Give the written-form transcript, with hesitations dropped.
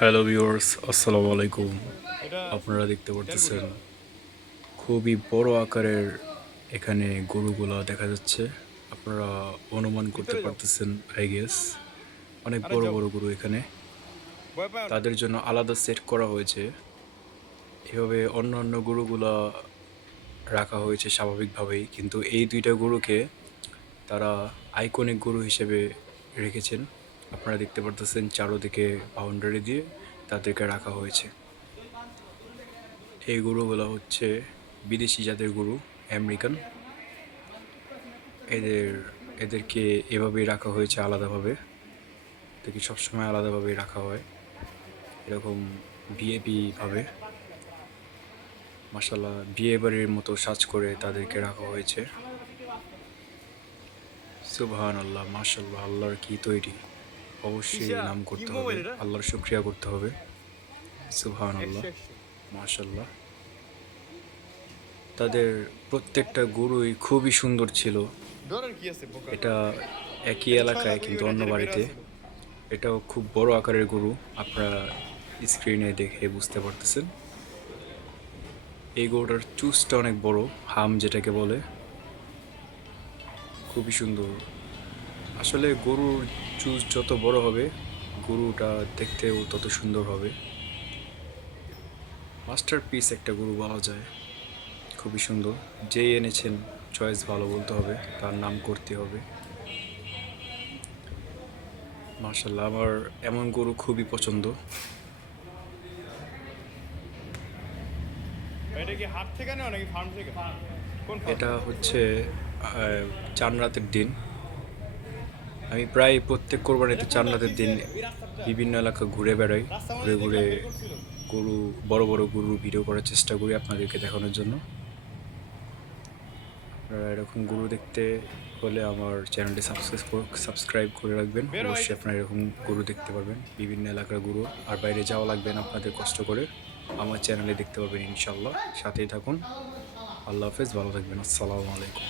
Hello viewers, আসসালামু আলাইকুম। এটা আপনারা দেখতে দেড় কোটি পারতেছেন টাকা। খুবই বড় আকারের এখানে গরুগুলা দেখা যাচ্ছে। আপনারা অনুমান করতে ভিতরে যাও। পারতেছেন আই গেস। অনেক আরে বড় যাও। বড় গরু এখানে। ভয় পাও না। তাদের জন্য আলাদা সেট করা হয়েছে। এভাবে অন্যান্য গরুগুলা রাখা হয়েছে স্বাভাবিকভাবেই। কিন্তু এই ২ টা গরুকে তারা আইকনিক গরু হিসেবে রেখেছেন। আপনারা দেখতে পারতেছেন চারদিকে বাউন্ডারি দিয়ে তাদেরকে রাখা হয়েছে। এই গরুগুলো হচ্ছে বিদেশি জাতের গরু, আমেরিকান। এদের এদেরকে এভাবেই রাখা হয়েছে আলাদাভাবে। এদেরকে সবসময় আলাদাভাবেই রাখা হয়। এরকম ভিআইপি ভাবে। মাশাআল্লাহ বিয়ে বাড়ির মতো সাজ করে তাদেরকে রাখা হয়েছে। সুবহানাল্লাহ, মাশাআল্লাহ, আল্লাহর কি তৈরি। অবশ্যই ঈশা নাম কি করতে হবে। মোবাইল এটা? আল্লাহর শুকরিয়া করতে হবে। সুবহানাল্লাহ, ১০০। মাশাআল্লাহ। তাদের প্রত্যেকটা গরুই খুবই সুন্দর ছিল। ডরার কি আছে বোকা? এটা একই এটা ৬ এলাকায় লাখ কিন্তু ওইটা অন্য যেটা বের বাড়িতে। আছিল। এটাও খুব বড় আকারের গরু। আপনারা স্ক্রিনে দেখে বুঝতে পারতেছেন। এই গরুটার চুজটা অনেক বড়, হাম যেটাকে বলে। খুবই সুন্দর। আসলে গরুর চুজ যত বড় হবে, গরুটা দেখতেও তত সুন্দর হবে। মাস্টারপিস একটা গরু বলা যায়। খুবই সুন্দর। যেই এনেছেন চয়েস ভালো বলতে হবে, তার নাম করতে হবে। মাশাআল্লাহ, আমার এমন গরু খুবই পছন্দ। এটা কি হাট থেকে নেওয়া নাকি ফার্ম থেকে? কোন ফার্ম? এটা হচ্ছে চাঁদ রাতের দিন। আমি প্রায় প্রত্যেক এটা কোরবানিতে চাঁদ কোনটা? রাতের ঠিক দিন যে ওই রাস্তাটা? বিভিন্ন এলাকা ঘুরে বেড়াই। রাস্তার ঘুরে মধ্যে ঘুরে দেখলাম বের করছিল। গরু, বড় বড় গরুর ভিডিও করার চেষ্টা করি আপনাদেরকে দেখানোর জন্য। আপনারা এরকম গরু দেখতে হলে আমার চ্যানেলটি সাবস্ক্রাইব করে রাখবেন। বের অবশ্যই হইতেছে। আপনারা এরকম গরু দেখতে পারবেন, বিভিন্ন এলাকার গরু। আর বাইরে যাওয়া লাগবে না আপনাদের কষ্ট করে, আমার চ্যানেলে দেখতে পাবেন ইনশাল্লাহ। সাথেই থাকুন। আল্লাহ হাফেজ, ভালো থাকবেন। আসসালামু আলাইকুম।